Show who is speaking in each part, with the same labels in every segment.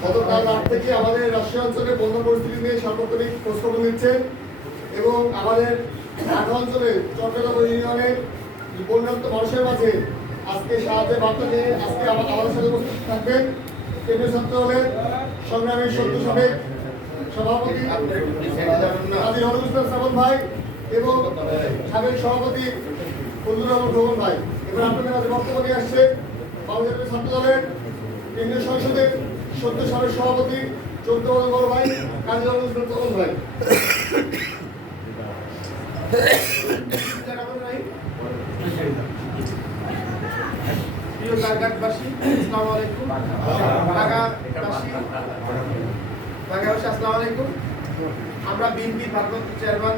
Speaker 1: গতকাল রাত থেকে আমাদের রাজশাহী অঞ্চলে বন্যা পরিস্থিতি নিয়ে সার্বক্ষণিক খোঁজখবর নিচ্ছেন এবং আমাদের ঢাকা অঞ্চলে চট্টগ্রাম ইউনিয়নের বন্যাক্ত মানুষের মাঝে আজকে সাহায্যের বার্তা নিয়ে আজকে আমার আমাদের সাথে উপস্থিত থাকবেন কেন্দ্রীয় ছাত্র দলের সংগ্রামী সত্য সাবেক সভাপতি কাজী হরুল ইসলাম ভাই এবং সাবেক সভাপতি ফজলুর ভ্রমণ ভাই। এবার আপনাদের কাছে বক্তব্য নিয়ে আসছে বাংলাদেশের ছাত্র দলের কেন্দ্রীয় সংসদের সদ্য সাবেক সভাপতি চৌদ্দ বড় ভাই কাজী তখন ভাই।
Speaker 2: প্রিয় আমরা বিএনপি ভারপ্রাপ্ত চেয়ারম্যান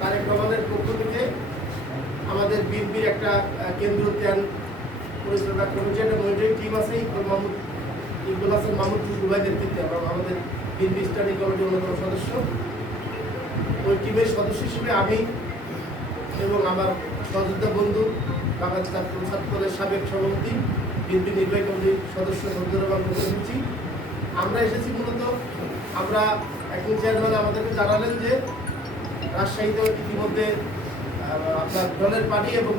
Speaker 2: তারেক রহমানের পক্ষ থেকে আমাদের বিএনপির একটা কেন্দ্র ত্যান পরিচালনা কমিটি একটা মনিটরিং টিম আছে, ইকবাল মাহমুদ ইকবাল হাসান মাহমুদ দুবাই নেতৃত্বে আমরা আমাদের বিএনপি স্টাডি কমিটির অন্যতম সদস্য। ওই টিমের সদস্য হিসেবে আমি এবং আমার সহযোদ্ধা বন্ধু ছাত্রদের সাবেক সভাপতি, বিএনপি নির্বাহী কমিটির সদস্য বন্ধুরা এসেছি আমরা এসেছি মূলত, আমরা একজন চেয়ারম্যান আমাদেরকে জানালেন যে রাজশাহীতে ইতিমধ্যে আপনার জলের পানি এবং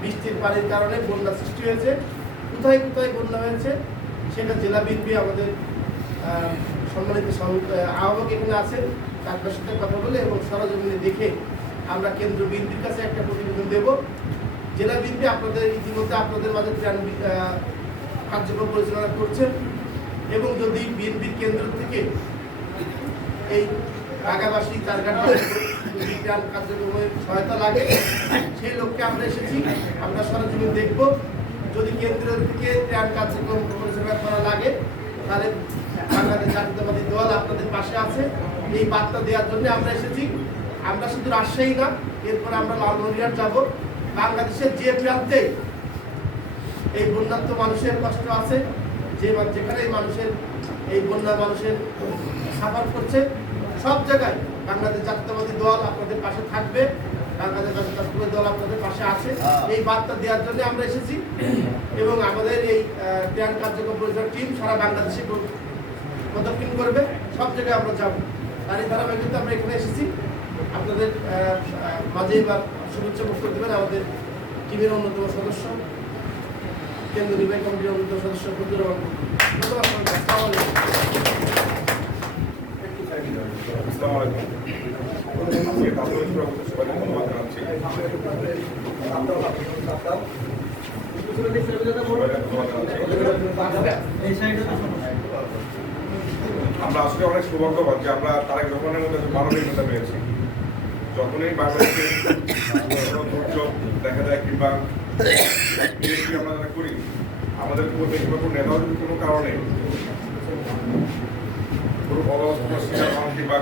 Speaker 2: বৃষ্টির পানির কারণে বন্যা সৃষ্টি হয়েছে। কোথায় কোথায় বন্যা হয়েছে? সেটা জেলা বিএনপি, আমাদের সম্মানিত আহ্বায়ক এখানে আছেন। তার সাথে কথা বলে এবং সরজমিনে দেখে আমরা কেন্দ্র বিএনপির কাছে একটা প্রতিবেদন দেব। জেলা বিএনপি আপনাদের ইতিমধ্যে আপনাদের মাঝে ত্রাণ কার্যক্রম পরিচালনা করছেন এবং যদি বিএনপির কেন্দ্র থেকে এই ঢাকাবাসী চারঘাটা কার্যক্রমের সহায়তা লাগে, সেই লক্ষ্যে আমরা এসেছি। আমরা সরজমিন দেখব। যদি কেন্দ্র থেকে ত্রাণ কার্যক্রম লাগে তাহলে বাংলাদেশ জাতীয়তাবাদী দল আপনাদের পাশে আছে। এই বার্তা দেওয়ার জন্য আমরা এসেছি। আমরা শুধু রাজশাহী না এরপর আমরা লালমনিরহাট যাব। বাংলাদেশের যে প্রান্তে এই বন্যাত্ম মানুষের কষ্ট আছে যে যেখানে এই মানুষের এই বন্যা মানুষের সাফার করছে সব জায়গায় বাংলাদেশ জাতীয়তাবাদী দল আপনাদের পাশে থাকবে। বাংলাদেশ জাতীয়তাবাদী দল আপনাদের পাশে আছে। এই বার্তা দেওয়ার জন্য আমরা এসেছি। এবং আমাদের এই ত্রাণ কার্যক্রম পরিচালনা টিম সারা বাংলাদেশে প্র- প্রদক্ষিণ করবে। সব জায়গায় আমরা যাব। তার এই ধারাবাহিকতা আমরা এখানে এসেছি। আপনাদের মাঝে এবার শুভেচ্ছা বক্তব্য দেবেন আমাদের টিমের অন্যতম সদস্য কেন্দ্র নির্বাহী কমিটির অন্যতম সদস্য রহমান
Speaker 3: আমরা আসলে অনেক সৌভাগ্যবান যে আমরা তারেক রহমানের মধ্যে মানবিক নেতা পেয়েছি। যখনই বাংলাদেশে দুর্যোগ দেখা যায় কিংবা আমরা যারা করি, আমাদের মধ্যে কিংবা কোনো নেতা যদি কোনো কারণে কোনো অবস্থা কিংবা